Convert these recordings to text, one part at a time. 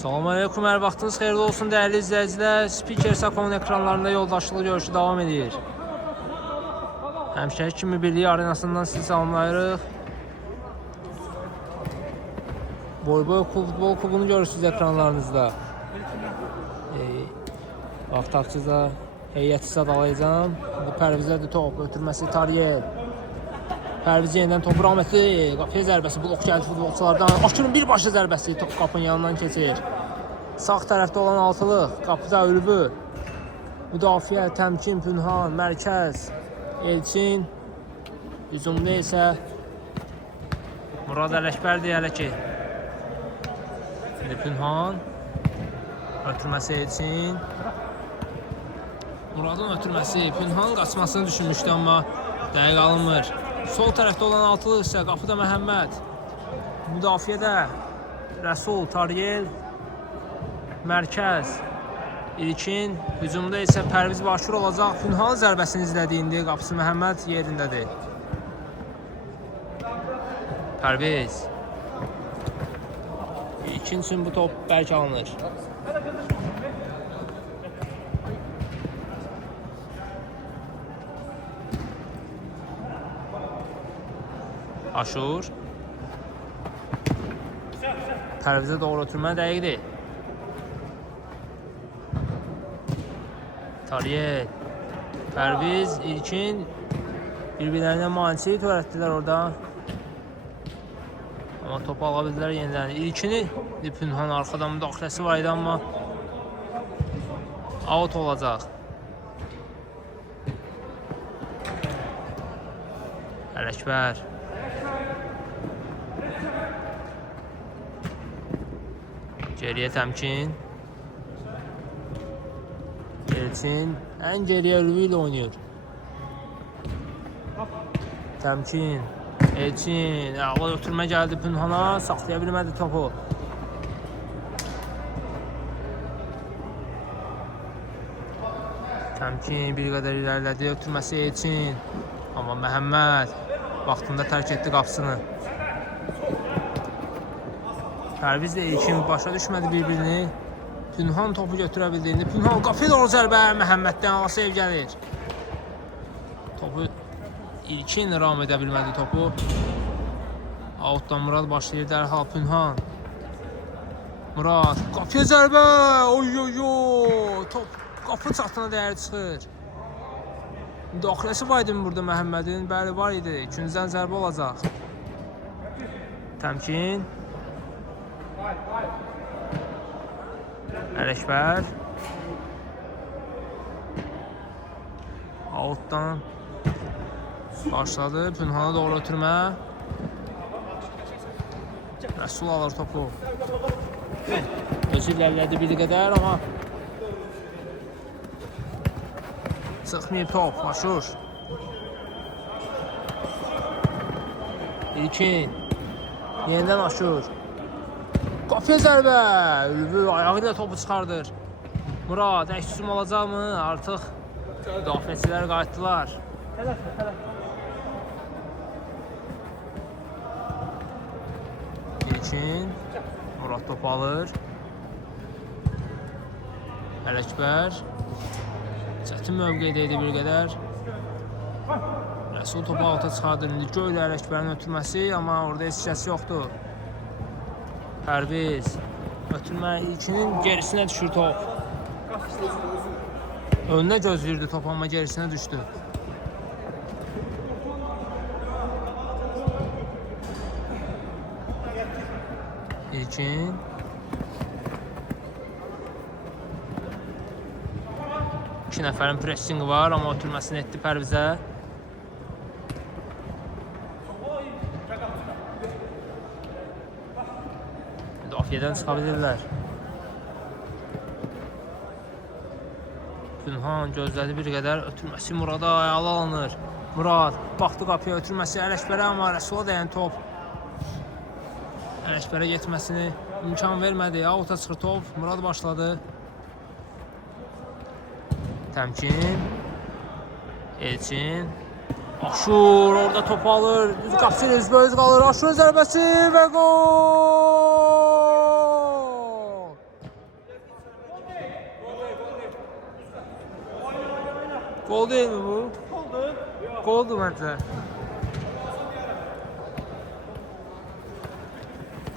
Salamünaleyküm, hər vaxtınız xeyirli olsun dəyərli izləyicilər. Spiker Sakonun ekranlarında yoldaşlıq görüşü davam edir. Həmişəki kimi birliyi arenasından sizi salamlayırıq. Boy futbol klubunu görürsünüz ekranlarınızda. Vaxt taksıda heyəti sadalayacağım. Bu Pərvizədir top, ötürməsi Tariyel. Pərviz yenidən topu rahmetli. Qapıya zərbəsi blok gəldi futbolçulardan. Aşırın birbaşlı zərbəsi top qapının yanından keçir. Sağ tərəfdə olan altılıq. Qapıda Ülvü. Müdafiə, təmkin, Pünhan, mərkəz. Elçin. Hücumda isə Murad Ələkbərdir hələ ki. Şimdi Pünhan. Ötürməsi Elçin. Muradın ötürməsi. Pünhan qaçmasını düşünmüşdü, amma dəqiq alınmır. Sol tərəfdə olan altılıq isə qapıda Məhəmməd. Müdafiədə Rəsul, Tariyel. Mərkəz. İlkin. Hücumda isə Pərviz Başur olacaq. Pünhan zərbəsini izlədiyində qapısı Məhəmməd yerindədir. Pərviz. İlkin üçün bu top bəlkə alınır. Aşur. Pərvizə doğru ötürmə dəqiqdir. Tariyel. Pərviz, İlkin bir-birlərinə maneçiyi törətdilər orada. Amma topu ala bildilər yenidən. İlkini Pünhan arxadan müdaxiləsi var idi, amma out olacaq. Ələkbər. Geriyə təmkin. Elçin ən geriyə Ülvü ilə oynayır. Təmkin. Elçin. Ağla ötürmə gəldi Pünhana. Saxlaya bilmədi topu. Təmkin bir qədər ilərlədi. Ötürməsi Elçin. Amma Məhəmməd vaxtında tərk etdi qapısını. Pərviz də İlkin başa düşmədi bir-birini. Pünhan topu götürə bildiğinde Pünhan qapıya doğru zərbə Məhəmməddən alası ev gəlir. Topu İlkin ram edə bilmədi topu. Outdan Murad başlayır dərhal Pünhan. Murad qapıya zərbə. Oy. Top qapı çatına dəyər çıxır. Müdaxiləsi var idi burada Məhəmmədin. Bəli var idi. İkinciden zərbə olacaq. Təmkin. Ələkbər. Outdan başladı. Pünhana doğru ötürmə. Rəsul alır topu. Özü ilərlədi bir qədər, amma çıxmayıb top. Başur. İlkin. Yenidən Aşur. Qapıya zərbə. Ülvü ayağı ilə topu çıxardır. Murad əks-hücum olacaqmı? Artıq müdafiəçilər qayıtdılar. İlkin. Murad topu alır. Ələkbər. Çətin mövqedə idi bir qədər. Rəsul topu alta çıxardır. İndi Göylə Ələkbərin ötürməsi, amma orada heç kəs yoxdur. Pərviz. Ötürmə İlkinin gerisinə düşür top. Önünə gözləyirdi top, amma gerisinə düşdü. İlkin. İki nəfərin pressingi var, amma ötürməsini etdi Pərvizə. Müdafiədən çıxa bilirlər. Pünhan gözlədi bir qədər. Ötürməsi Murada ayalı alınır. Murad baxdı qapıya, ötürməsi Ələkbərə, amma Rəsula dəyən top Ələkbərə getməsini imkan vermədi. Out'a çıxır top. Murad başladı. Təmkin. Elçin. Aşur orada topu alır. Düz qapısı üzbəüz qalır. Aşurun zərbəsi və gol! Gol değil mi bu? Goldu məncə.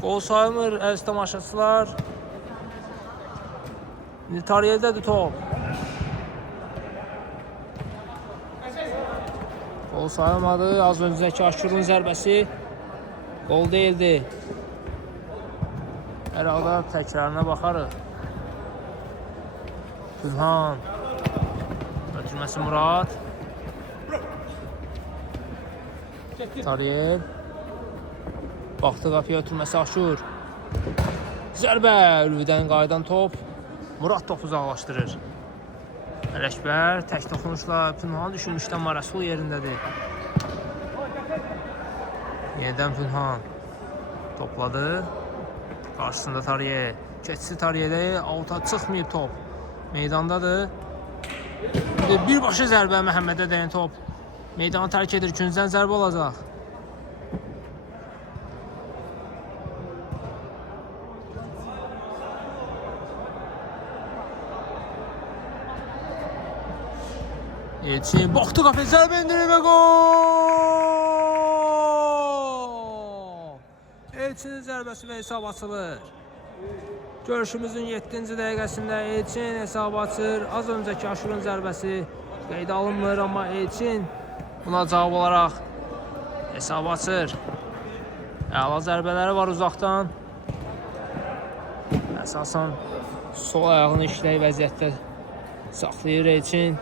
Gol sayılmır əziz tamaşaçılar. İndi Tariyel'dədir top. Gol sayılmadı. Az öncəki Aşurun zərbəsi gol değildi. Hər halda təkrarına baxarıq. Pünhan. Ötürməsi Murad. Tariyel. Baxdı qapıya, ötürməsi Aşur. Zərbə. Ülvidən qayıdan top. Murad topu uzaqlaşdırır. Ələkbər tək toxunuşla Pünhan düşünmüşdən Marasul yerindədir. Yenidən Pünhan. Topladı. Qarşısında Tariyel. Keçsi Tariyel'e avuta çıxmayıb top. Meydandadır. Birbaşa zərbə Məhəmmədə dəyən top. Meydanı tərk edir. Küncdən zərbə olacaq. Elçin baxdı qapıya, zərbə indirir və gol! Elçinin zərbəsi və hesab açılır. Görüşümüzün 7-ci dəqiqəsində Elçin hesab açır. Az öncəki Aşurun zərbəsi qeydə alınmır, amma Elçin buna cavab olaraq hesab açır. Əla zərbələri var uzaqdan. Əsasən sol ayağını işlək vəziyyətdə saxlayır Elçin.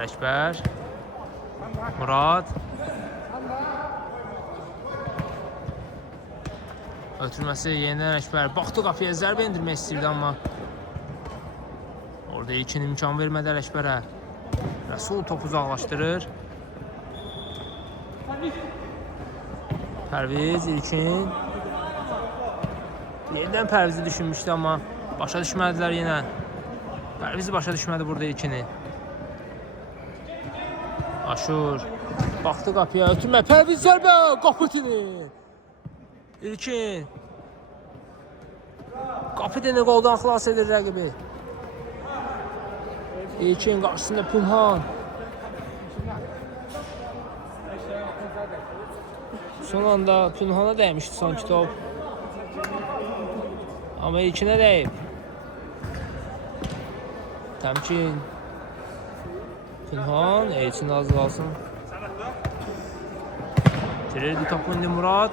Ələkbər. Murad. Ötürməsi yenidən Ələkbər. Baxdı qapıya, zərbə indirmək istəyirdi, amma orada İlkin imkan vermədi Ələkbərə. Rəsul topu uzaqlaşdırır. Pərviz, İlkin. Yenidən Pərvizi düşünmüşdü, amma başa düşmədilər yenə. Pərvizi başa düşmədi burada İlkini. Aşur. Baxdı qapıya, ötürmə. Pərviz zərbə. Qapıtini. İlkin. Qapıtini qoldan xilas edir rəqibi. İlkin qarşısında Pünhan. Son anda Pünhan'a dəymişdi sanki top. Amma İlkinə dəyib. Təmkin. Pünhan, Elçin az qalsın. Tirirdi topu indi Murad.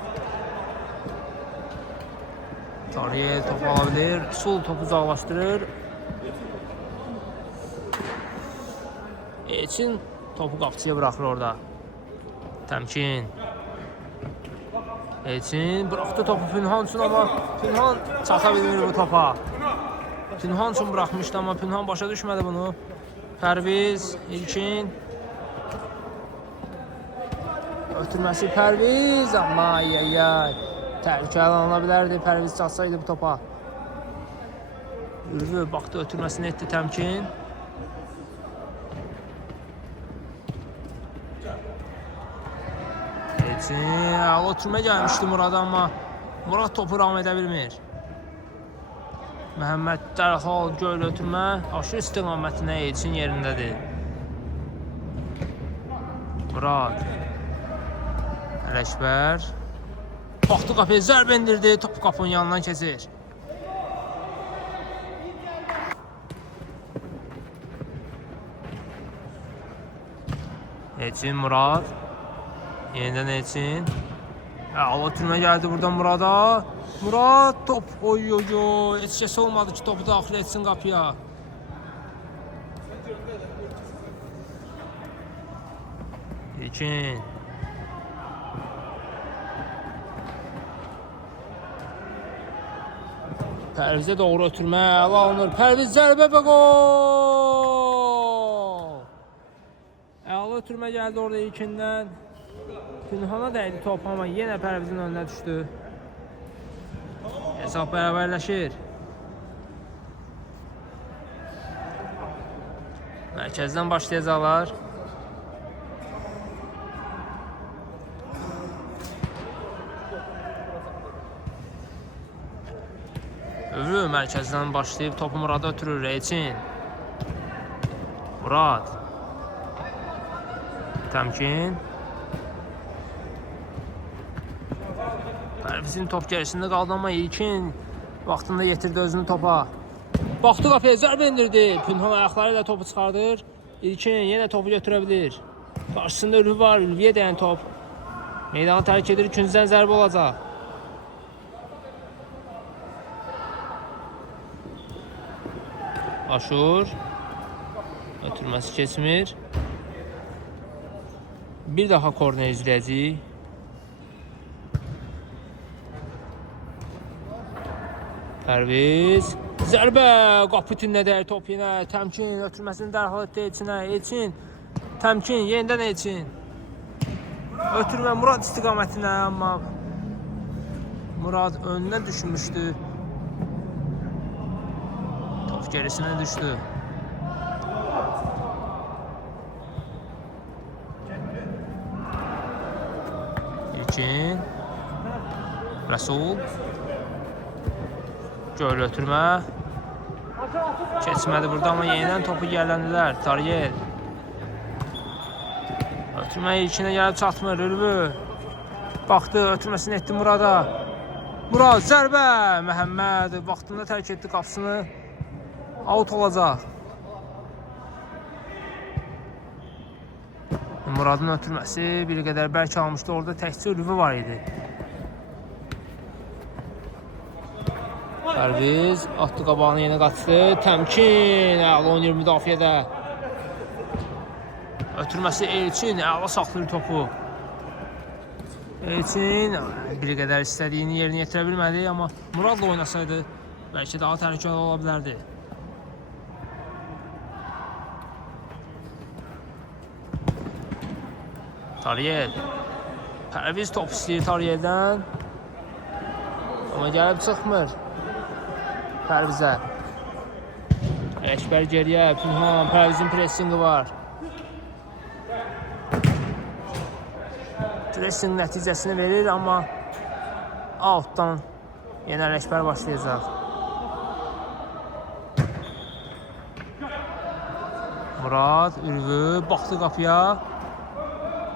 Tariyel topu alabilir. Sol topu uzaqlaşdırır. Elçin topu qapçıya bırakır orada. Təmkin. Elçin bıraktı topu Pünhan üçün, amma Pünhan çata bilmir bu topa. Pünhan üçün bırakmışdı, amma Pünhan başa düşmədi bunu. Pərviz, İlkin. Ötürməsi Pərviz, amma ay. Təhlükə alına bilərdi, Pərviz çalsaydı bu topa. Ürvü baxdı, ötürməsini etdi Təmkin. Elçin, ötürmə gəlmişdi Murad, amma Murad topu ram edə bilmir. Məhəmməd dərhal göl ötürmə, aşırı istiqamətinə Elçin yerindədir. Murad. Ələkbər. Baxdı qapıya, zərbə indirdi, topu qapının yanından keçir. Elçin, Murad. Yenidən Elçin. Əla ötürmə gəldi buradan Murada. Murad top, oy. Heç kəs olmadı ki topu daxil etsin qapıya. İlkin. Pərvizə doğru ötürmə, əla alınır. Pərviz zərbə və gol! Əla ötürmə gəldi orada İlkindən. Pünhan'a dəydi top, amma yenə Pərvizin önünə düşdü. Hesab bərabərləşir. Mərkəzdən başlayacaqlar. Övü mərkəzdən başlayıb topu Murada ötürür Elçin. Murad. Təmkin. Pərvizin top gərisində qaldı, amma İlkin vaxtında yetirdi özünü topa. Baxdı qapıya, zərbə indirdi. Pünhan ayaqları ilə topu çıxardır. İlkin yenə topu götürə bilir. Qarşısında Ülvi var, Ülviyə dəyən top. Meydanı tərk edir, ikinciden zərbə olacaq. Aşur. Ötürməsi keçmir. Bir daha korner izləyəcəyik. Pərviz. Zərbə. Qapı tünlə dəyir top yenə. Təmkin ötürməsini dərhal etdi Elçinə. Elçin. Təmkin yenidən Elçin. Ötürmə Murad istiqamətinə, amma Murad önünə düşmüşdü. Top gerisinə düşdü. İlkin. Rəsul. Göl ötürmə. Keçmədi burada, amma yenidən topu yerləndilər. Tariyel. Ötürmə İlkinə gəlib çatmır. Ülvi. Baxdı, ötürməsini etdi Murada. Murad zərbə. Məhəmməd vaxtında tərk etdi qapısını. Out olacaq. Muradın ötürməsi bir qədər bərk almışdı. Orada təkcə Ülvi var idi. Pərviz atdı qabağını, yenə qaçdı. Təmkin. Əla oynayır müdafiədə. Ötürməsi Elçin. Əla saxlayır topu. Elçin bir qədər istədiyini yerinə yetirə bilmədi, amma Muradla oynasaydı bəlkə daha təhlükəli ola bilərdi. Tariyel. Pərviz top istəyir Tariyeldən. Amma gəlib çıxmır Pərvizə. Əkbər geriyə. Pünhan. Pərvizin pressingi var. Pressing nəticəsini verir, amma altdan yenə Əkbər başlayacaq. Murad, Ülvi baxdı qapıya.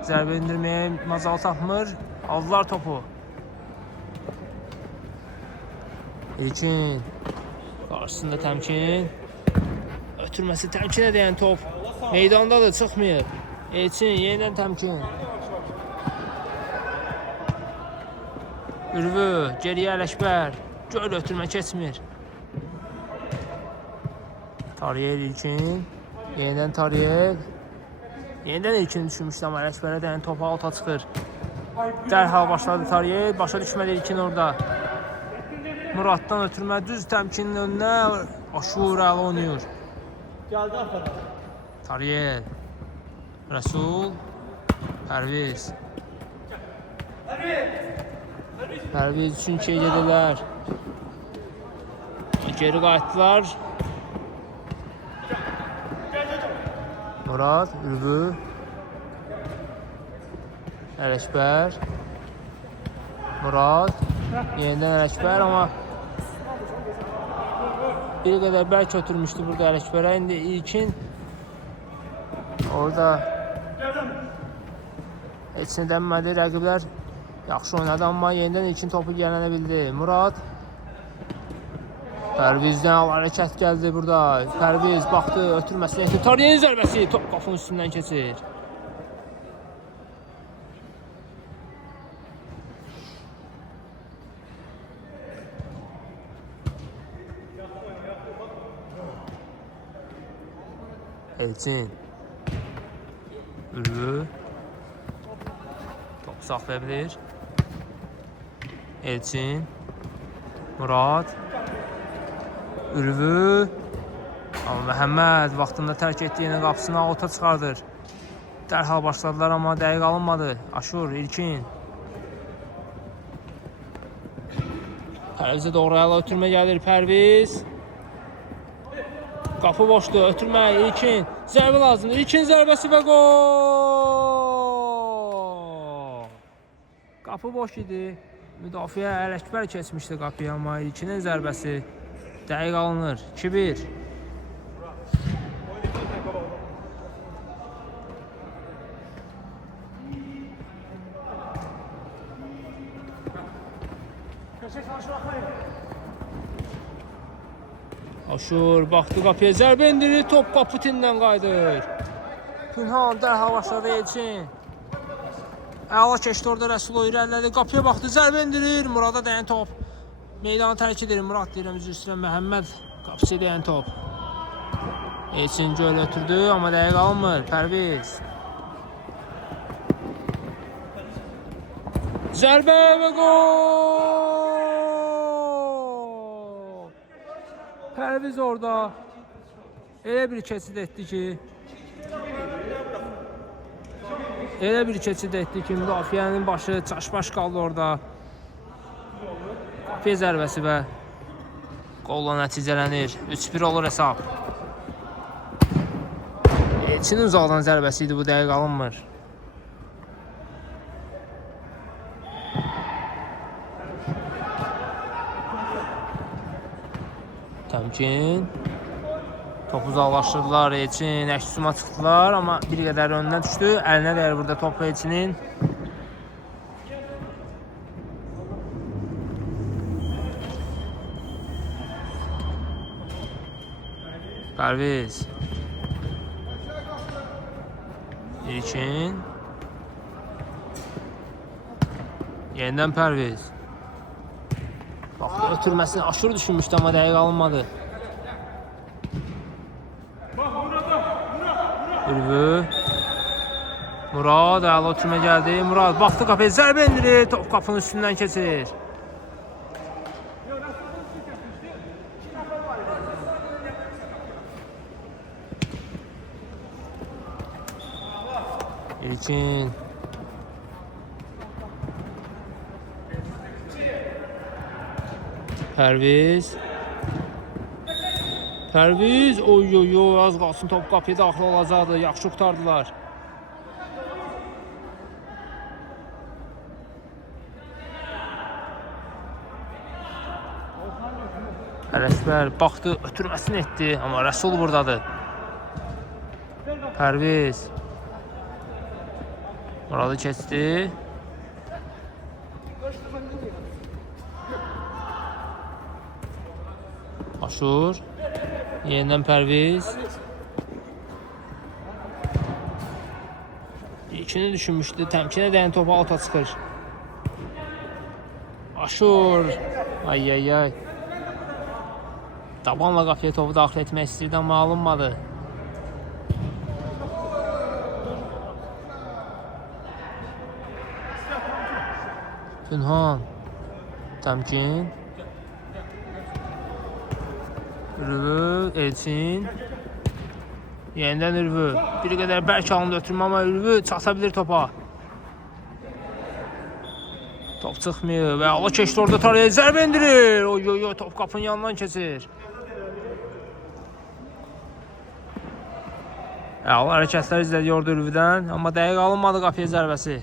Zərbə indirməyə macal tapmır. Aldılar topu. İlkin. Qarşısında Təmkin. Ötürməsi Təmkinə deyən top. Meydandadır, çıxmıyor. Elçin, yenidən Təmkin. Ülvi, geriyə Ələkbər. Göl ötürmə keçmir. Tariyel İlkin. Yenidən Tariyel. Yenidən İlkin düşmüşdü, amma Ələkbərə dəyən topu alta çıxır. Dərhal başladı Tariyel. Başa düşmədi İlkin orada. Muraddan ötürmə düz Təmkinin önünə. Aşur əla oynayır. Tariyel. Rəsul. Pərviz. Pərviz üçün şey gedirlər. Geri qayıtdılar. Murad, Ülvi. Ələkbər. Murad. Yenidən Ələkbər, amma bir qədər bərk ötürmüşdü burada Ələkbərə. İndi İlkin orada heç nə dənmədi. Rəqiblər yaxşı oynadı, amma yenidən İlkin topu gələnə bildi. Murad. Pərvizdən hərəkət gəldi burada. Pərviz baxdı, ötürməsini etdi. Tariyelin zərbəsi top qapının üstündən keçir. Elçin. Ülvi. Top saxlaya bilir. Elçin. Murad. Ülvi. Amma Məhəmməd vaxtında tərk etdi, yenə qapısını ota çıxardır. Dərhal başladılar, amma dəqiq alınmadı. Aşur, İlkin. Pərvizə doğru əla ötürmə gəlir. Pərviz. Qapı boşdur, ötürmə İlkin. Zərbə lazımdır. İlkin zərbəsi və gol! Qapı boş idi. Müdafiə Ələkbər keçmişdi qapıya, amma İlkinin zərbəsi dəqiq alınır. 2-1. Aşur baxdı qapıya, zərbə indirir, top Kaputindən qayıdır. Pünhan dərhal başladı Elçin. Əla keçdi orada Rəsulov irəlilədi, qapıya baxdı, zərbə indirir, Murada dəyən top. Meydanı tərk edir, Murad deyirəm, üzr istəyirəm, Məhəmməd qapısı dəyən top. Elçin göl ötürdü, amma dəqiq alınmır, Pərviz. Zərbə və gol! Pərviz orada elə bir keçid etdi ki, müdafiənin başı çaşbaş qaldı orada. Qapıya zərbəsi və qolla nəticələnir. 3-1 olur hesab. Elçinin uzaqdan zərbəsi idi, bu dəqiq alınmır. Təmkin. Topu uzaqlaşdırdılar, Elçin əks-hücuma çıxdılar, amma bir qədər önünə düşdü. Əlinə dəyir burada top Elçinin. Pərviz. İlkin. Yenidən Pərviz. Bax, ötürməsini aşırı düşünmüşdü, amma dəqiq alınmadı. Ürvü. Murad, əla ötürmə gəldi. Murad baxdı qapıya, zərbə indirir, top qapının üstündən keçir. İlkin. Pərviz. Pərviz, oy, az qalsın top qapıya daxil olacaqdı, yaxşı qurtardılar. Ələsbər baxdı, ötürməsini etdi, amma Rəsul buradadır. Pərviz. Muradı keçdi. Aşur. Yenidən Pərviz. İlkini düşünmüşdü, təmkinə dəyən topu alta çıxır. Aşur. Ay. Tabanla qapıya topu daxil etmək istəyirdi, amma alınmadı. Pünhan. Təmkin. Ürvü, Elçin. Yenidən Ürvü. Bir qədər bərk alındı ötürmə, amma Ürvü çata bilir topa. Top çıxmıyor və ala keçdi orada tarıya, zərbə indirir. Oy, top qapının yanından keçir. Əla hərəkətlər izlədi orada Ürvüdən, amma dəqiq alınmadı qapıya zərbəsi.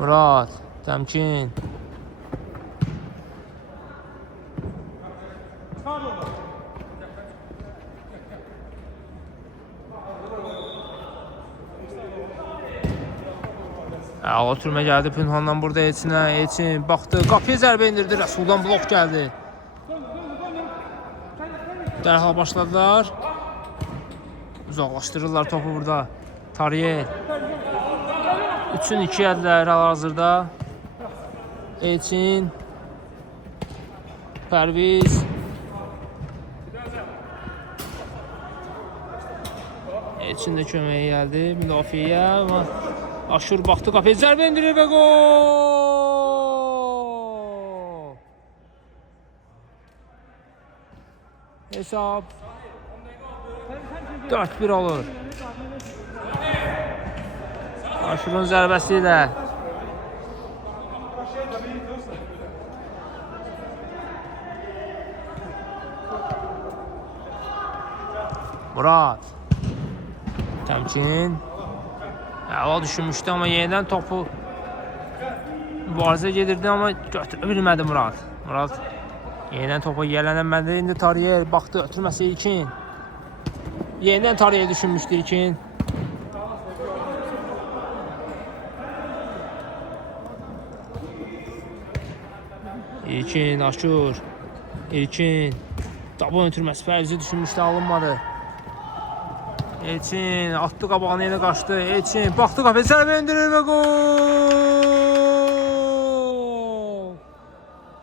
Murad, təmkin. Əla türmə gəldi Pünhandan burada Elçinə. Elçin baxdı, qapıya zərbə indirdi, Rəsuldan blok gəldi. Dərhal başladılar. Uzaqlaşdırırlar topu burada. Tariyel. 3-2 yədilər hal-hazırda. Elçin. Pərviz. Elçin də köməyə gəldi müdafiəyə. Aşur baxdı qapıya, zərbə indirir və gol! Hesab 4-1 olur. Aşurun zərbəsi ilə Murad. Təmkin. Əla düşünmüşdü, amma yenidən topu mübarizə gedirdi, amma götürə bilmədi Murad. Murad yenidən topa yiyələnmədi. İndi Tariyel baxdı, ötürməsi İlkin. Yenidən tariyə düşünmüşdü İlkin. İlkin, Aşur. İlkin. Taban ötürməsi Pərvizi düşünmüşdü, alınmadı. Elçin attı qabağına, yenə qaçdı. Elçin baxdı qapıya, zərbə endirir və gol!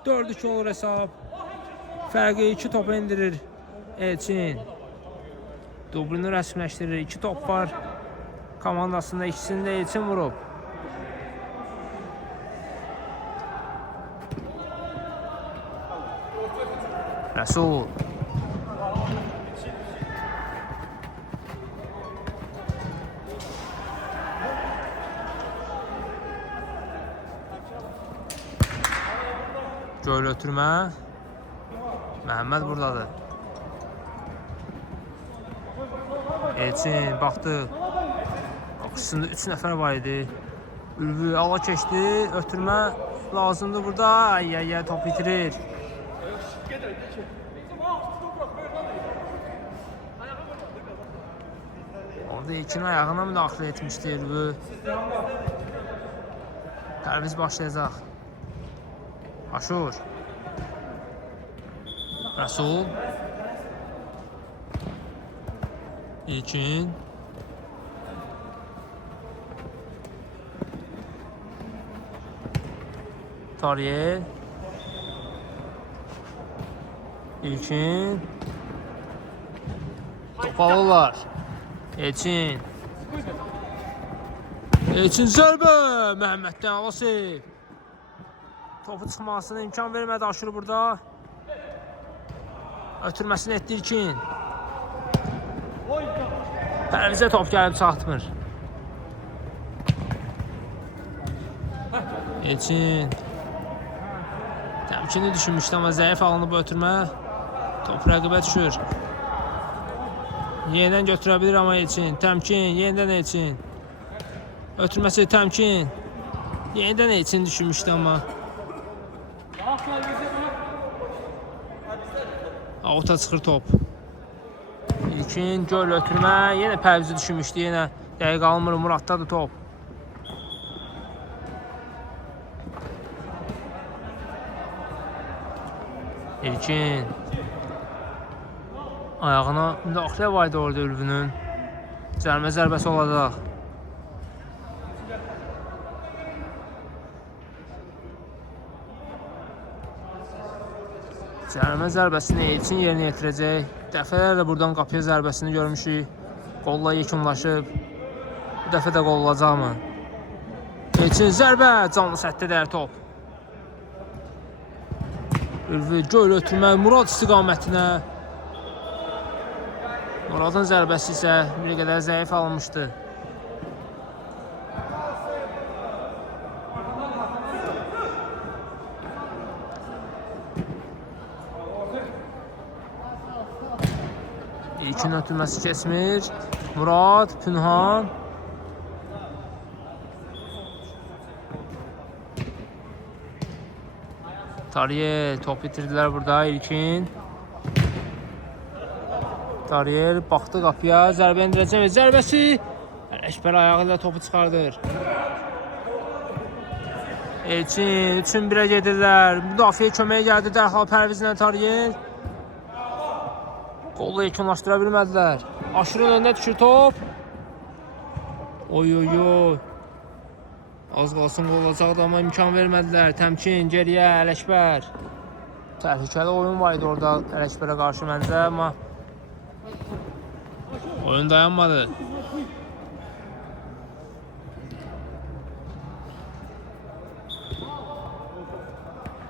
4-2 olur hesab. Fərqi 2 topa endirir Elçin. Dublini rəsmiləşdirir. 2 top var komandasında, ikisini də Elçin vurub. Rəsul. Göl ötürmə. Məhəmməd buradadır. Elçin baxdı. Qapısında 3 nəfər var idi. Ülvü ala keçdi. Ötürmə lazımdır burada. Ay, top bitirir. Orada İlkin ayağına müdaxilə etmişdi Ülvü. Pərviz başlayacaq. Aşur. Rəsul. İlkin. Tariye. İlkin. Top alırlar. Elçin. Elçin zərbə. Məhəmməddən Alasif. Topu çıxmasına imkan vermədi Aşur burada. Ötürməsini etdi İlkin. Pərvizə top gəlib çatmır. Elçin. Təmkini düşünmüşdü, amma zəif alınıb ötürmə. Top rəqibə düşür. Yenidən götürə bilir amma Elçin. Təmkin, yenidən Elçin. Ötürməsi təmkin. Yenidən Elçin düşünmüşdü amma. Avuta çıxır top. İlkin göl ötürmə. Yenə Pərvizi düşünmüşdü. Yenə dəqiq almır. Muraddadır top. İlkin. Ayağına müdaxilə var idi orada Ülvünün. Cərimə zərbəsi olacaq. Cərimə zərbəsini Elçin yerinə yetirəcək. Dəfələrlə buradan qapıya zərbəsini görmüşük. Qolla yekunlaşıb. Bu dəfə də qol olacaqmı? Elçin zərbə. Canlı sətdə dəyər top. Ülvü göl ötürmə. Murad istiqamətinə. Muradın zərbəsi isə bir qədər zəif alınmışdı. İlkin ötürməsi keçmir. Murad, Pünhan. Tariye top bitirdilər burada İlkin. Tariyer baxdı qapıya, zərbə endirəcək. Zərbəsi Ələkbər ayağı ilə topu çıxardır. Elçin 3-1-ə gedirlər. Müdafiə köməyə gəldi dərhal Pərvizlə Tariyer. Qolu yekunlaşdıra bilmədilər. Aşurun önünə düşür top. Oy. Az qalsın qol olacaqdı, amma imkan vermədilər. Təmkin, geriyə Ələkbər. Təhlükəli oyun var idi orada Ələkbərə qarşı məncə, amma oyun dayanmadı.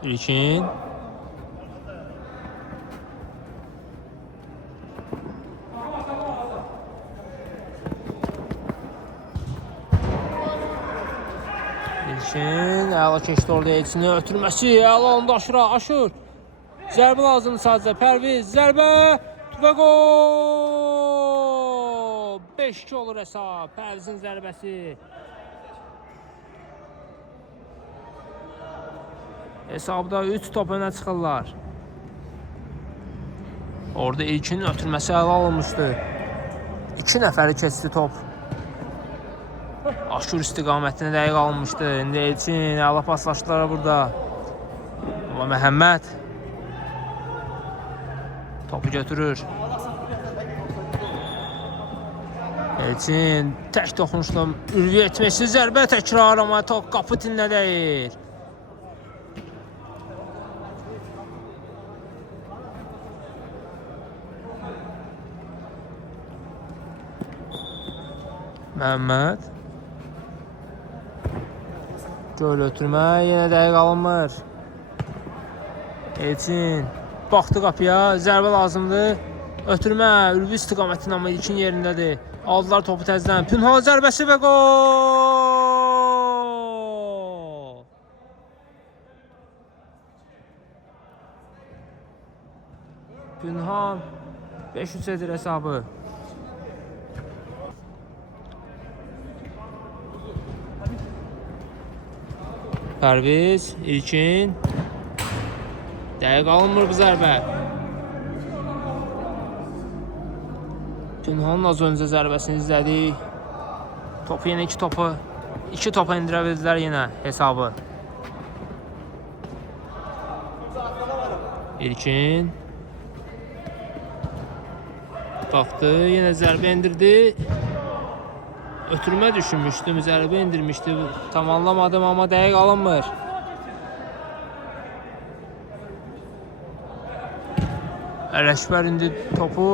İlkin. İlkin. Əla keçdi orada Elçini. Ötürməsi. Əla onda Aşur. Zərbə lazımdır sadəcə. Pərviz. Zərbə. Və gol! 5-2 olur hesab. Pərvizin zərbəsi. Hesabda 3 top önə çıxırlar. Orada İlkinin ötürməsi əla alınmışdı. 2 nəfəri keçdi top. Aşur istiqamətində dəqiq alınmışdı. İndi Elçin əla paslaşdılar burada. Amma Məhəmməd topu götürür. Elçin tək toxunuşla Ülvi etməsi zərbə təkrar, amma top qapı tinlə deyir. Məhəmməd göl ötürmə, yenə dəqiq alınmır. Elçin baxdı qapıya, zərbə lazımdır. Ötürmə, Ülvi istiqamətinin amma ilkin yerindədir. Aldılar topu təzdən. Pünhan zərbəsi və gol! Pünhan 5-3 edir hesabı. Pərviz, İlkin. Dəqiq alınmır bu zərbə. Pünhanın az öncə zərbəsini izlədik. Topu yenə 2 topa indirə bildilər yenə hesabı. İlkin. Baxdı, yenə zərbə indirdi. Ötürmə düşünmüşdüm, zərbə indirmişdi. Tamamlamadım, amma dəqiq alınmır. Ələkbər indi topu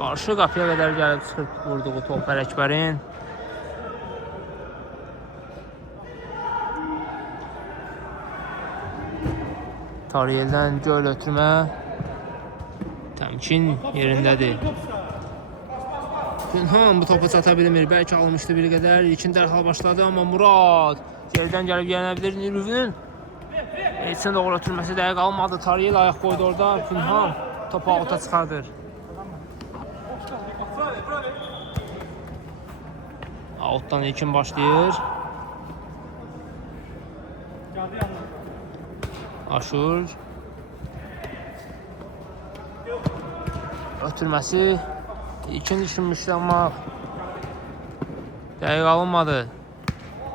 qarşı qapıya qədər gəlib çıxıb vurduğu top Ələkbərin. Tariyeldən göl ötürmə. Təmkin yerindədir. Pünhan bu topa çata bilmir. Bəlkə almışdı bir qədər. İlkin dərhal başladı, amma Murad yerdən gəlib gələnə bilir. Nilüvünün Elçin doğru ötürməsi dəqiq almadı. Tariyel ayaq qoydu orada. Pünhan topu alta çıxardır. Outdan İlkin başlayır. Aşur. Ötürməsi İlkin düşünmüşdü, amma dəqiq alınmadı.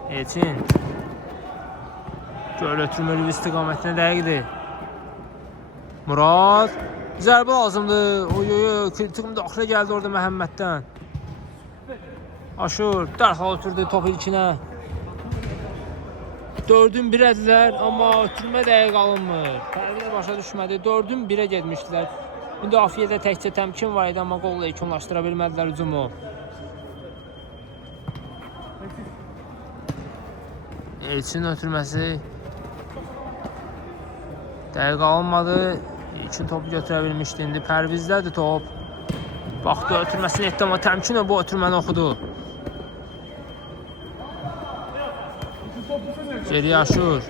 Elçin. Göl ötürmə Ülvi istiqamətinə dəqiqdir. Murad. Zərbə lazımdır. Oy, kritik müdaxilə gəldi orada Məhəmməddən. Aşur dərhal ötürdü topu İlkinə. 4-ün 1 edilər, amma ötürmə dəqiq alınmır. Pərviz başa düşmədi. 4-ün 1-ə getmişdilər. Müdafiədə təkcə təmkin var idi, amma qolla yekunlaşdıra bilmədilər hücumu. Elçin ötürməsi dəqiq alınmadı. İlkin topu götürə bilmişdi. İndi Pərvizdədir top. Baxdı ötürməsini etdi, amma təmkinlə bu ötürməni oxudu. Geriyə Aşur.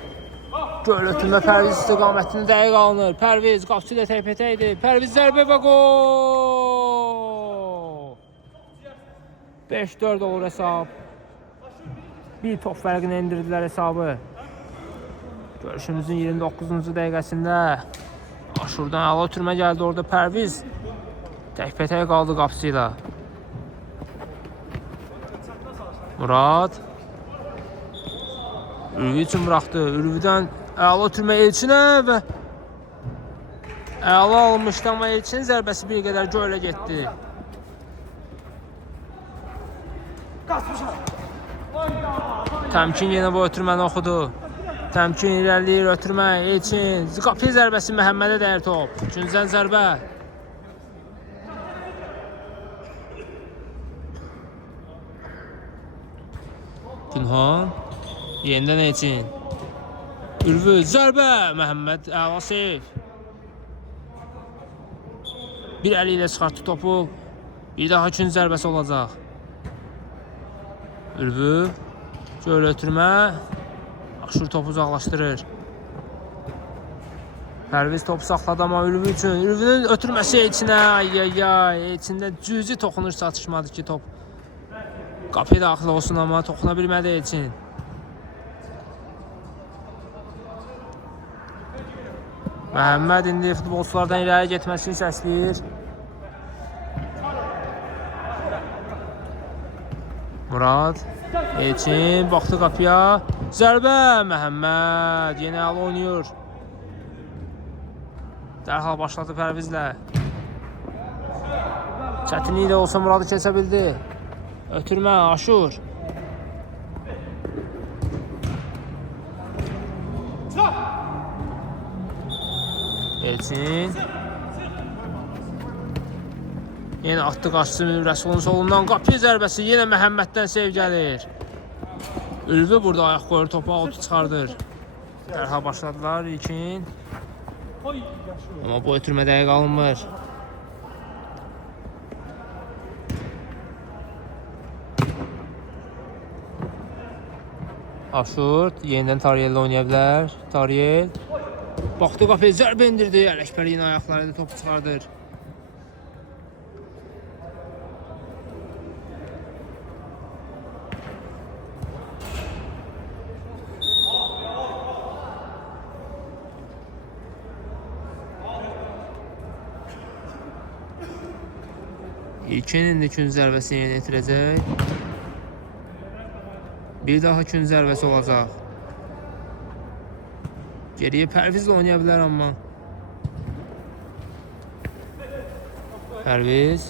Göl ötürmə Pərviz istiqamətini dəqiq alınır. Pərviz qapçı ilə tək-pətə idi. Pərviz zərbə və gol! 5-4 olur hesab. Bir top fərqinə indirdilər hesabı. Görüşümüzün 29-cu dəqiqəsində Aşurdan əla ötürmə gəldi orada Pərviz. Tək-pətək qaldı qapçı ilə. Murad. Ülvi üçün bıraxdı. Ülvidən əla ötürmə Elçinə və əla alınmışdı, amma Elçinin zərbəsi bir qədər gölə getdi. Təmkin yenə bu ötürməni oxudu. Təmkin irəliləyir, ötürmə Elçin. Qapıya zərbəsi Məhəmmədə dəyər top. Güncən zərbə. Pünhan. Yenidən Elçin. Ülvi zərbə. Məhəmməd əla seyf. Bir əli ilə çıxartdı topu. Bir daha üçün zərbəsi olacaq. Ülvi. Göl ötürmə. Aşur topu uzaqlaşdırır. Pərviz topu saxladı, amma Ülvi üçün. Ülvinin ötürməsi Elçinə. Ay. Elçində cüzi toxunuş çatışmadı ki top qapıya daxil olsun, amma toxuna bilmədi Elçin. Məhəmməd indi futbolçulardan irəli getməsini səsləyir. Murad. Elçin baxdı qapıya. Zərbə Məhəmməd. Yenə əl oynayır. Dərhal başladı Pərvizlə. Çətinlik də olsa Muradı keçə bildi. Ötürmə Aşur. Elçin. Yenə atdı qaçdı Rəsulun solundan. Qapıya zərbəsi yenə Məhəmməddən sev gəlir. Ülvü burada ayaq qoyur, topu altı çıxardır. Dərhal başladılar İlkin. Amma bu ötürmə dəqiq alınmır. Aşur yenidən Tariyel'lə oynaya bilər. Tariyel. Baxdı qapıya zərbə indirdi. Ələkbər yenə ayaqlarıyla topu çıxardır. İlkinin de kün zərbəsini yerinə yetirəcək. Bir daha kün zərbəsi olacaq. Geriyə Pərvizlə oynaya bilər amma. Pərviz.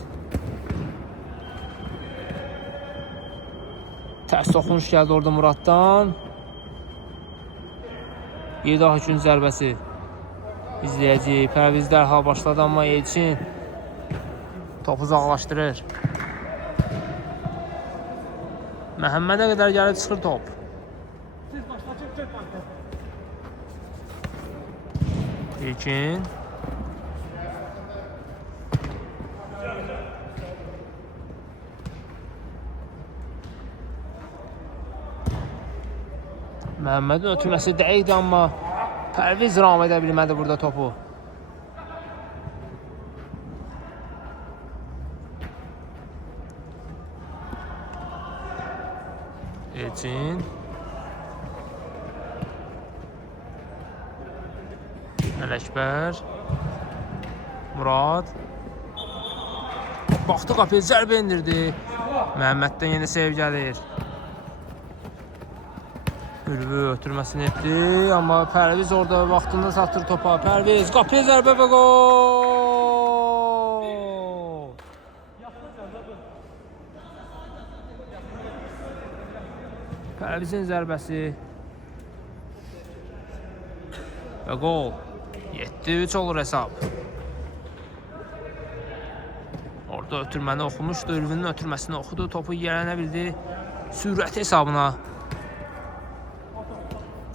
Tərs toxunuş gəldi orada Muraddan. Bir daha kün zərbəsi. İzləyəcək. Pərviz dərhal başladı amma Elçin topu uzaqlaşdırır. Məhəmmədə qədər gəlib çıxır top. İlkin. Məhəmmədin ötürməsi dəqiqdir amma Pərviz ram edə bilmədi burada topu. Elçin. Ələkbər. Murad. Baxdı qapıya zərbə indirdi. Məhəmməddən yenə sev gəlir. Ülvü ötürməsini etdi. Amma Pərviz orada vaxtında satır topa. Pərviz qapıya zərbə və gol. Pərvizin zərbəsi və gol. 7-3 olur hesab. Orada ötürməni oxumuşdu. Ülvünün ötürməsini oxudu. Topu yiyələnə bildi. Sürət hesabına.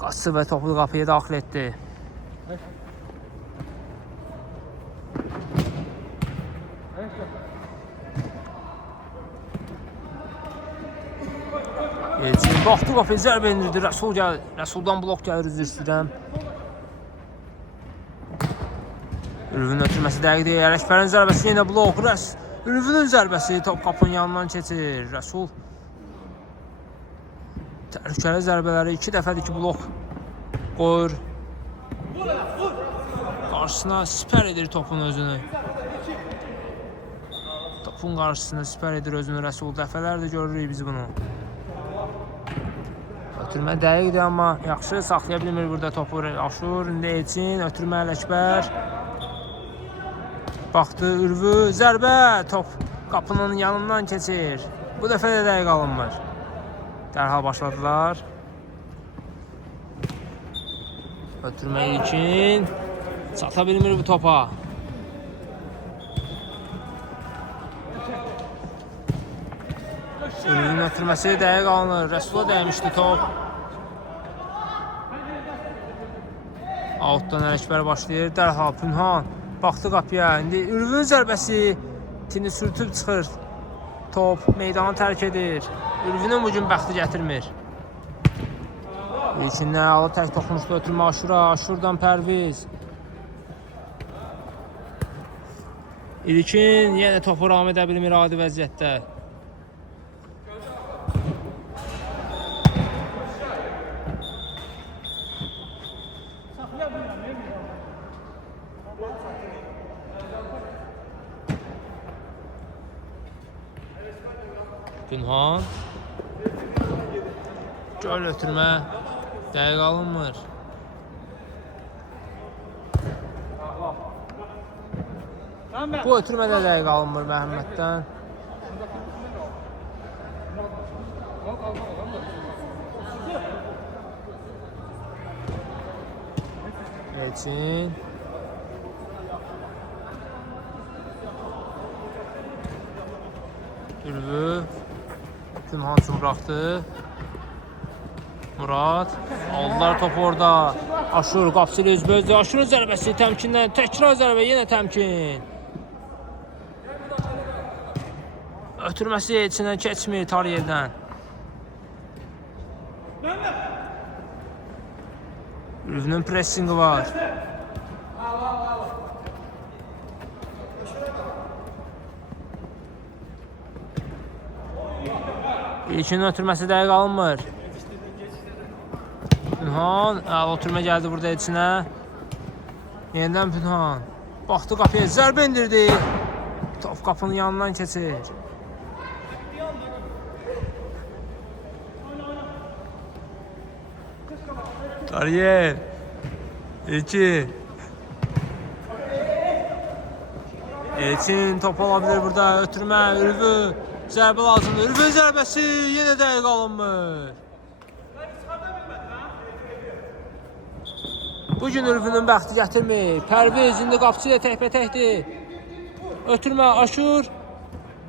Qaçdı və topu qapıya daxil etdi. Elçin baxdı qapıya zərbə indirdi. Rəsul gəlir. Rəsuldan blok gəlir, üzr istəyirəm. Ülvünün ötürməsi dəqiqdir. Ələkbərin zərbəsi yenə blok. Ülvünün zərbəsi top qapının yanından keçir. Rəsul təhlükəli zərbələri 2 dəfədir ki blok qoyur. Qarşısına sipər edir topun özünü. Topun qarşısına sipər edir özünü Rəsul. Dəfələrdir görürük biz bunu. Ötürmə dəqiqdir amma yaxşı saxlaya bilmir burada topu Aşur. İndi Elçin, ötürmə Ələkbər. Baxdı Ülvü, zərbə, top qapının yanından keçir. Bu dəfə də dəqiq alınmır. Dərhal başladılar. Ötürmə İlkin. Çata bilmir bu topa. Ülvünün ötürməsi dəqiq alınır. Rəsula dəymişdi top. Altdan Ələkbər başlayır. Dərhal Pünhan. Baxdı qapıya. İndi Ülvünün zərbəsi tini sürtüb çıxır. Top meydanı tərk edir. Ülvünün bugün bəxti gətirmir. İlkindən alı tək toxunuşda ötürmə Aşura. Aşurdan Pərviz. İlkin yenə topu ram edə bilmir adi vəziyyətdə. Pünhan. Gol ötürmə. Dəqiq alınmır. Bu ötürmə də dəqiq alınmır Məhəmməddən. Elçin. Ülvü. Pünhan üçün bıraxdı. Murad. Aldılar topu orada. Aşur qapısı ilə üzbözdür. Aşurun zərbəsi təmkindən. Təkrar zərbə. Yenə təmkin. Ötürməsi Elçindən keçmir Tariyeldən. Ülvünün pressingi var. İlkin ötürməsi dəqiq alınmır. Pünhan, ötürmə gəldi burada Elçinə. Yenidən Pünhan. Baxdı qapıya, zərbə indirdi. Top qapının yanından keçir. Tariyel. İlkin. Elçin top olabilir burada. Ötürmə, Ülvü. Zərbə lazımdır. Ülvün zərbəsi yenə dəqiq alınmır. Bugün Ülvünün bəxti gətirmir. Pərviz indi qapısı ilə təkbətəkdir. Ötürmə, Aşur.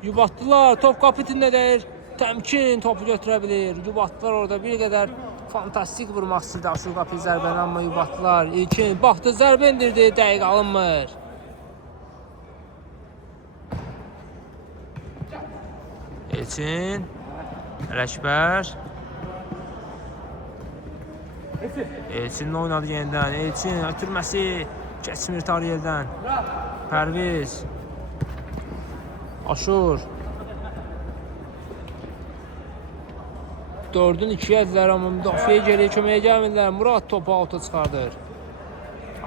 Yubatdılar. Top qapı itindədir. Təmkin topu götürə bilir. Yubatdılar orada bir qədər fantastik vurmaq istəyirdi Aşur qapı zərbəni, amma yubatdılar. İlkin baxdı, zərbə indirdi. Dəqiq alınmır. Elçin, Ələkbər. Elçinin oynadı yenidən. Elçin ötürməsi keçmir Tariyeldən. Pərviz. Aşur. 4-ün 2-yə edilər, amma müdafiəyə geriyə köməyə gəlmirlər. Murad topu alta çıxardır.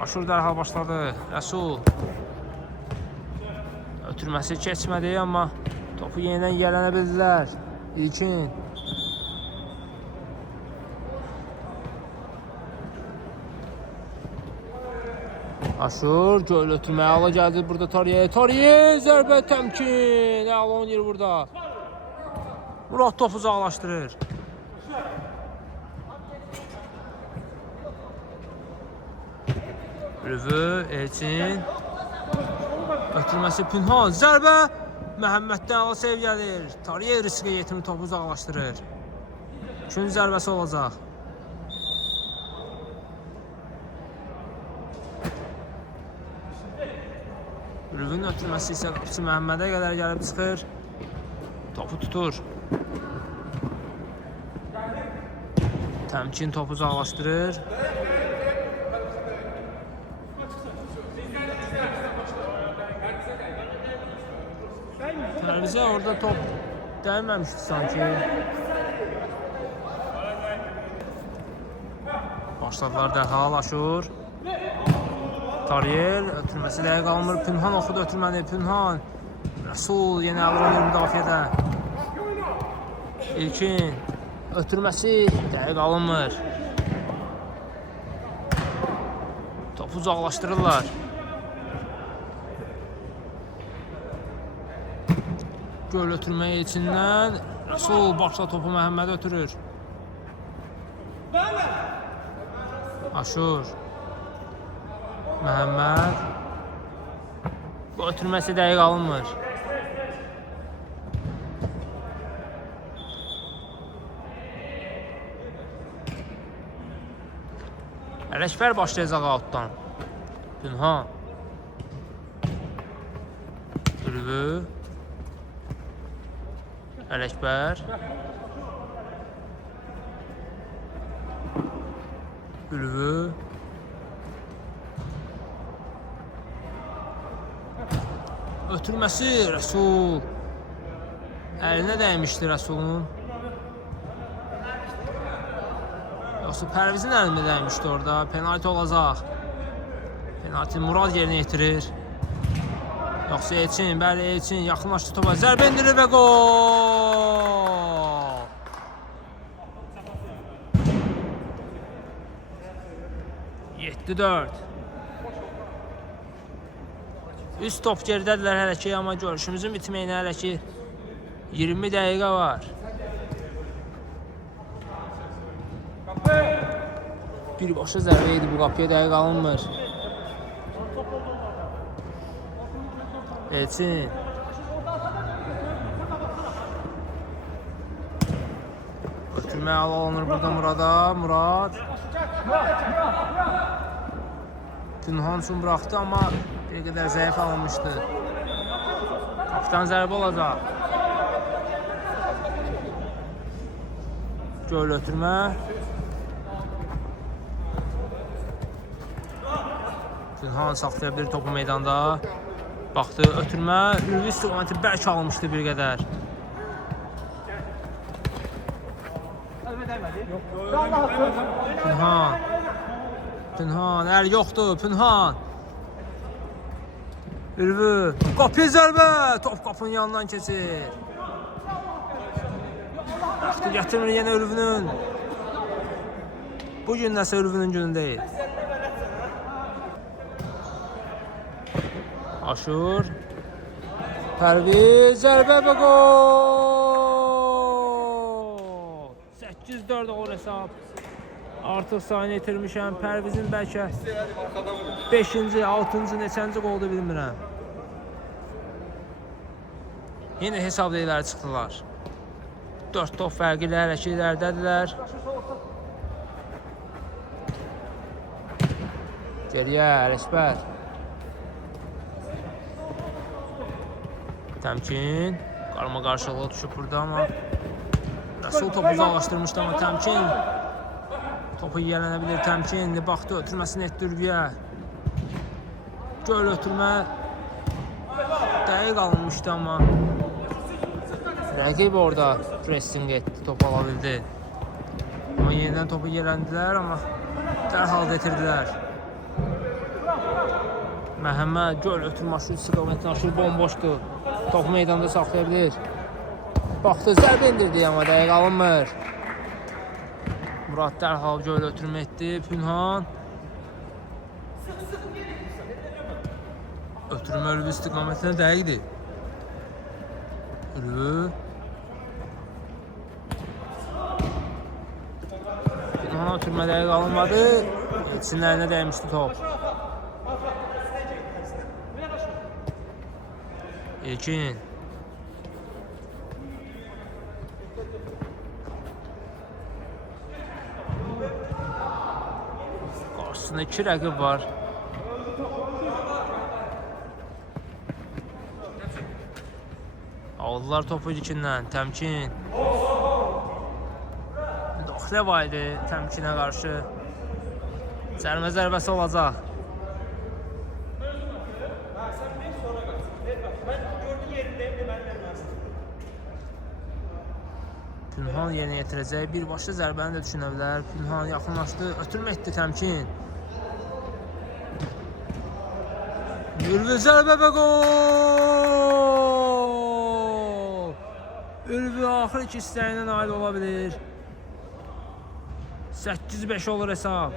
Aşur dərhal başladı. Rəsul. Ötürməsi keçmədi, amma topu yenidən yələnə bildilər. İlkin. Aşur göl ötürməyə ala gəldi burada Tariyel. Tariyel zərbə təmkin. Əla oynayır burada. Murad topu uzaqlaşdırır. Ülvü, Elçin. Ötürməsi Pünhan. Zərbə. Məhəmməddən ala sev gəlir. Tariyel riskə yetirmir, topu uzaqlaşdırır. Üçün zərbəsi olacaq. Ülvünün ötürməsi isə qapıcı Məhəmmədə qədər gəlib çıxır. Topu tutur. Təmkin topu uzaqlaşdırır. Pərvizə orada top dəyməmişdi sanki. Başladılar dərhal Aşur. Tariyel ötürməsi dəqiq alınmır. Pünhan oxudu ötürməni. Pünhan. Rəsul yenə alır onu müdafiədə. İlkin. Ötürməsi dəqiq alınmır. Topu uzaqlaşdırırlar. Göl ötürməyə içindən. Rəsul başla topu Məhəmməd ötürür. Aşur. Məhəmməd. Bu ötürməsi dəqiq alınmır. Ələkbər başlayacaq altdan. Pünhan. Ülvü. Ələkbər. Ülvü. Ötürməsi Rəsul. Əlinə dəymişdi Rəsulun. Yoxsa Pərvizin əlinə dəymişdi orada. Penalti olacaq. Penalti Murad yerinə yetirir. Yoxsa Elçin, bəli Elçin yaxınlaşdı topa. Zərbə indirir və gol. 7-4. Üst top geridədirlər hələ ki, amma görüşümüzün bitməyinə hələ ki 20 dəqiqə var. Birbaşa zərbə idi, bu qapıya dəqiq alınmır. Elçin. Ötürməyə alınır burada Murada. Murad. Pünhan üçün bıraxdı, amma bir qədər zəif alınmışdı. Kapitan zərbə olacaq. Göl ötürmə. Pünhan saxlaya bir topu meydanda. Baxdı, ötürmə. Ülvi istiqaməti bərk alınmışdı bir qədər. Pünhan. Pünhan, əl yoxdur, Pünhan. Ülvi, qapıya zərbə. Top qapının yanından keçir. Vaxtı gətirmir yenə Ülvünün. Bugün nəsə Ülvünün günü deyil. Aşur. Pərviz, zərbə və gol. 8-4 olur hesab. Artıq sayını itirmişəm. Pərvizin bəlkə 5-ci, 6-cı, neçənci qoldu bilmirəm. Yenə hesabda iləri çıxdılar. 4 top fərqi ilə hələ ki iləridədirlər. Geriyə, Ələkbər. Təmkin. Qarma qarşılığı düşüb burada, amma Rəsul topu uzaqlaşdırmışdı, amma Təmkin topu yiyələnə bilir. Təmkin baxdı, ötürməsini etdi Ülviyə. Göl ötürmə dəqiq alınmışdı, amma rəqib orada pressing etdi, topu ala bildi. Amma yenidən topu yiyələndilər, amma dərhal itirdilər. Məhəmməd göl ötürmə şut istiqamətini aşır, bomboşdur. Topu meydanda saxlaya bilir. Baxdı, zərbə indirdi, amma dəqiq alınmır. Murad dərhal göl ötürmə etdi. Pünhan. Ötürmə Ülvi istiqamətinə dəqiqdir. Ülvi. Pünhan ötürmə dəqiq alınmadı. İçinlərinə dəymişdi top. İlkin. Qarşısında 2 rəqib var. Aldılar topu ilkindən. Təmkin. Müdaxilə var idi Təmkinə qarşı. Cərimə zərbəsi olacaq. Pünhan yerinə yetirəcək. Birbaşa zərbəni də düşünə bilər. Pünhan yaxınlaşdı. Ötürmə etdi Təmkin. Ülvi zərbə və gol! Ülvi axır iki istəyinə nail ola bilir. 8-5 olur hesab.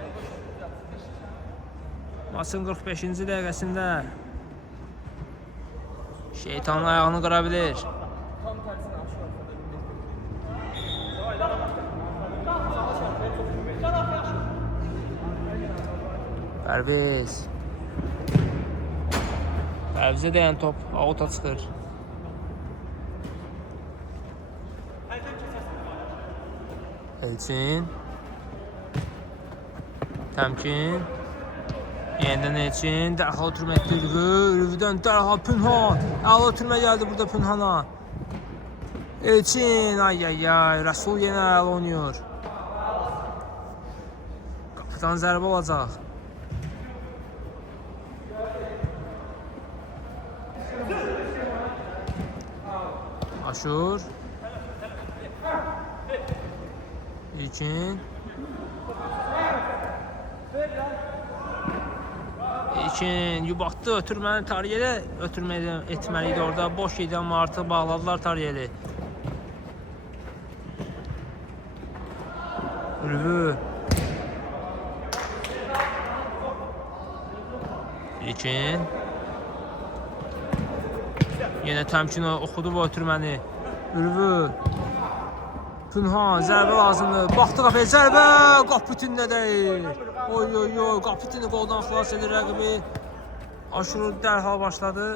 Maçın 45-ci dəqiqəsində şeytanın ayağını qıra bilir. Pərviz. Pərvizə dəyən top avuta çıxır. Elçin. Təmkin. Yenidən Elçin. Dərhal ötürmə etdi Ülvi. Ülvidən dərhal Pünhan. Əla ötürmə gəldi burada Pünhana. Elçin. Ay. Rəsul yenə əla oynuyor. Kapitan zərbə olacaq. Aşur. İlkin. İlkin yubatdı, ötürməni Tariyeli etməliydi orada. Boş idi, amma artıq bağladılar Tariyeli. Ülvi. İlkin. Yenə təmkin oxudu bu ötürməni. Ülvü. Pünhan zərbə lazımdır. Baxdı qapıya zərbə. Qapı bütünlə deyil. Oy oy oy. Qapı bütünü qoldan xilas edir rəqibi. Aşurur dərhal başladı.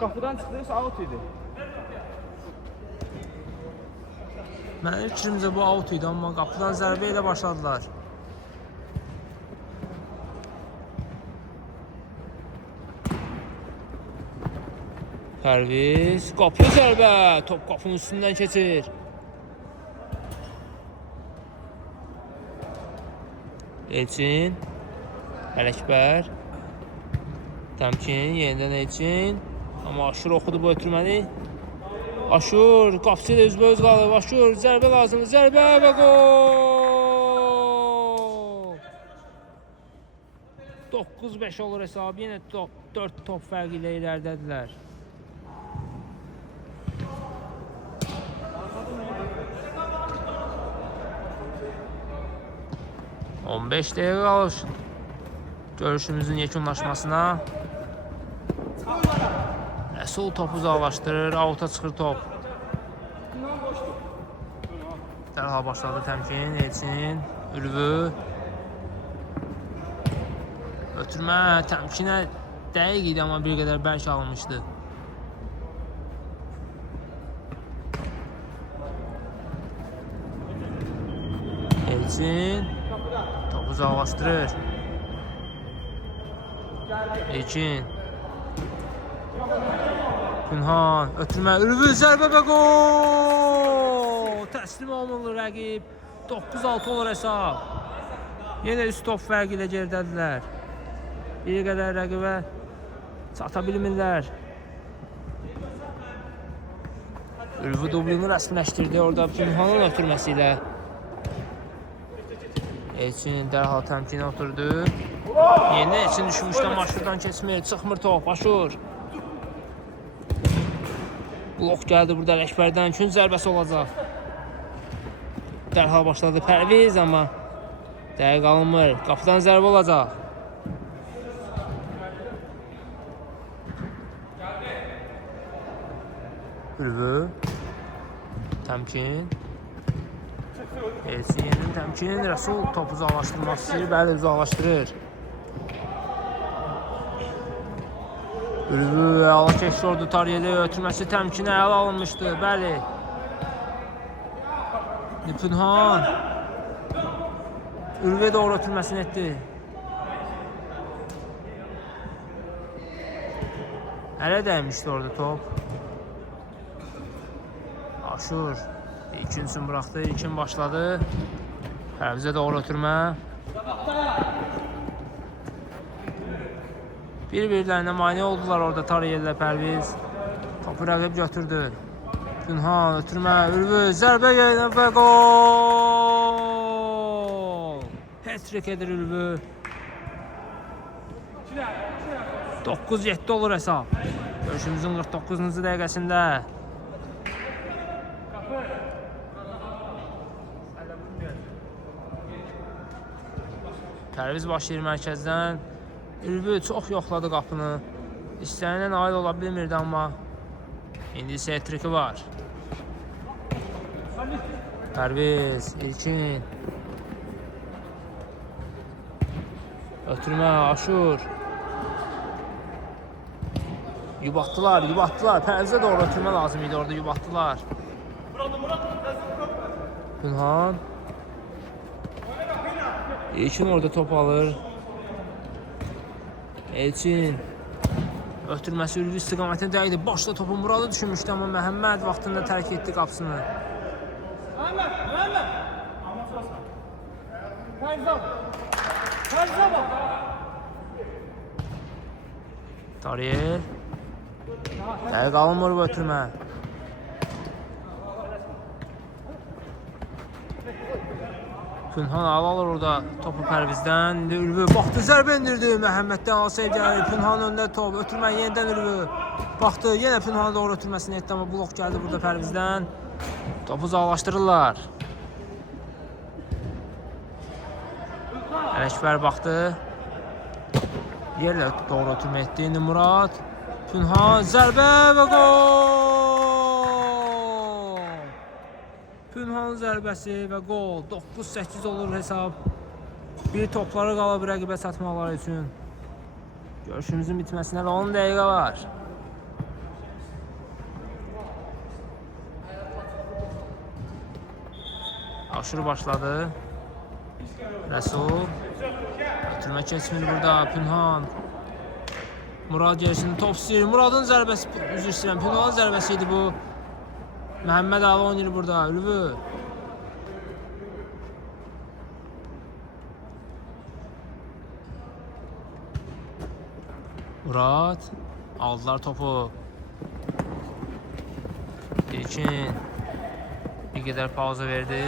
Qapıdan çıxdıysa out idi. Mənim fikrimcə bu out idi, amma qapıdan zərbə ilə başladılar. Pərviz, qapı zərbə, top qapının üstündən keçir. Elçin, Ələkbər, Təmkin, yenidən Elçin. Amma Aşur oxudu bu ötürməni. Aşur, qapısı ilə üzbəüz qalıb. Aşur, zərbə lazımdır, zərbə və gol! 9-5 olur hesabı, yenə 4 top fərqi ilə ilərdədilər. 15 dəqiqə qalır görüşümüzün yekunlaşmasına. Rəsul topu uzaqlaşdırır, avuta çıxır top. Dərhal başladı təmkin, Elçin, Ülvü. Ötürmə təmkinə dəqiq idi, amma bir qədər bərk alınmışdı. Elçin topu uzaqlaşdırır. Elçin, Pünhan, ötürmə, Ülvü, zərbə və gol! Təslim olunur rəqib. 9-6 olur hesab. Yenə üst top fərqi ilə geridədirlər. Bir qədər rəqibə çata bilmirlər. Ülvü dublunu rəsmiləşdirdi orada Pünhanın ötürməsi ilə. Elçin dərhal təmkinə oturdu. Yenə Elçin düşmüşdən Aşurdan keçmir, çıxmır top, Aşur. Blok gəldi burada Ələkbərdən, üçün zərbəsi olacaq. Dərhal başladı Pərviz, amma dəqiq alınmır. Qapıdan zərbə olacaq. Ülvü, təmkin. Elçin yenidən təmkin. Rəsul topu uzaqlaşdırmaq istəyir, bəli uzaqlaşdırır. Ülvü, əla keçir orada Tariyeli, ötürməsi təmkinə əla alınmışdı, bəli. Pünhan Ülvü doğru ötürməsini etdi. Ələ dəymişdi orada top. Aşur ikincisini bıraxdı, ilkin başladı. Pərvizə doğru ötürmə. Bir-birlərinə mane oldular orada Tariyel ilə Pərviz. Topu rəqib götürdü. Pünhan, ötürmə, Ülvü, zərbə yayına və gol! Hat-trick edir Ülvü. 9-7 olur hesab. Görüşümüzün 49-cu dəqiqəsində. Pərviz başlayır mərkəzdən. Ülvü çox yoxladı qapını. İstəyinə nail ola bilmirdi, amma indi isə hat-triki var. Pərviz, İlkin. Ötürmə, Aşur. Yubatdılar. Pərvizə doğru ötürmə lazım idi, orada yubatdılar. Pünhan. İlkin orada top alır. Elçin. Ötürməsi Ülvü istiqamətində dəydi. Başda topun Muradı düşünmüşdü, amma Məhəmməd vaxtında tərk etdi qapısını. Tariyel. Dəqiq alınmır bu ötürmə. Pünhan alır orada topu Pərvizdən. İndi Ülvü baxdı, zərbə indirdi. Məhəmməddən alsaydı gəlir. Pünhan öndə top. Ötürmə yenidən Ülvü. Baxdı, yenə Pünhan'a doğru ötürməsini etdi, amma blok gəldi burada Pərvizdən. Topu uzaqlaşdırırlar. Ələkbər baxdı. Yerlə doğru ötürmə etdi. İndi Murad. Pünhan zərbə və gol! Pünhan zərbəsi və gol. 9-8 olur hesab. Bir topları qalıb rəqibə satmaları üçün. Görüşümüzün bitməsinə və 10 dəqiqə var. Aşır başladı. Rəsul. Ötürmə keçmir burada. Pünhan. Murad gerisini top istəyir. Muradın zərbəsi, üzr istəyirəm. Pünhanın zərbəsi idi bu. Məhəmməd Ali oynayır burada. Ülvü. Murad. Aldılar topu. İlkin. Bir qədər pauza verdi.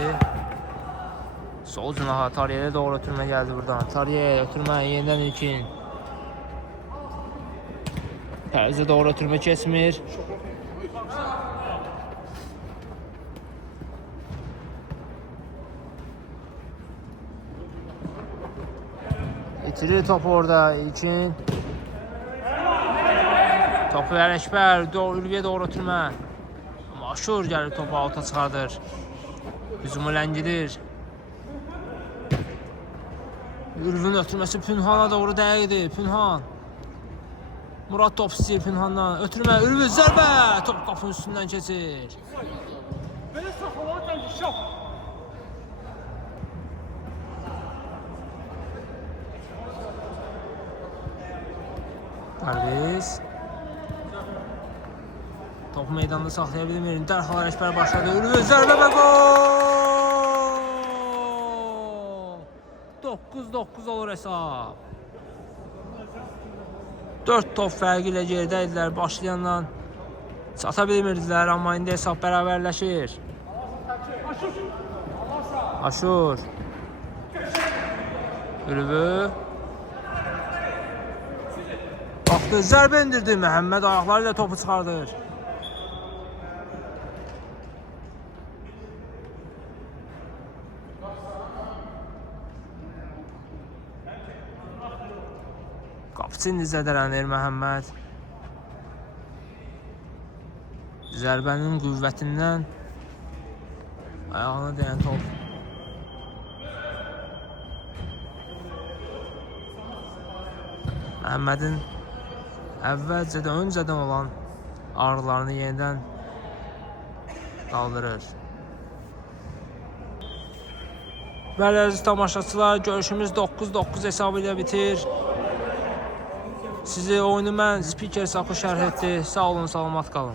Sol cinaha Tariye'ye doğru ötürmə geldi buradan. Tariye ötürmə yeniden İlkin. Pərzə doğru ötürmə kesmir. İtirir topu orada İlkin. Topu Ələkbər Ülviyə doğru ötürmə. Amma Aşur gəlir topu alta çıxardır. Hücumu ləngidir. Ülvün ötürməsi Pünhan'a doğru dəqiqdir. Pünhan. Murad top istəyir Pünhan'dan. Ötürmə Ülvü zərbə. Top qapının üstündən keçir. Belə saxlamaq şok. Pərviz. Topu meydanda saxlaya bilmir. Dərhal Ələkbər başladı. Ülvü zərbə və gol! 9-9 olur hesab. 4 top fərqi ilə geridəydilər başlayandan. Çata bilmirdilər, amma indi hesab bərabərləşir. Aşur. Ülvü. Baxdı, zərbə indirdi. Məhəmməd ayaqları ilə topu çıxardır. Qapıcı indi zədələnir Məhəmməd. Zərbənin qüvvətindən ayağına dəyən top. Məhəmmədin əvvəlcədən, öncədən olan ağrılarını yenidən qaldırır. Bəli, əziz tamaşaçılar, görüşümüz 9-9 hesabı ilə bitir. Sizi oyunu mən Spiker Saku şərh etdi. Sağ olun, salamat qalın.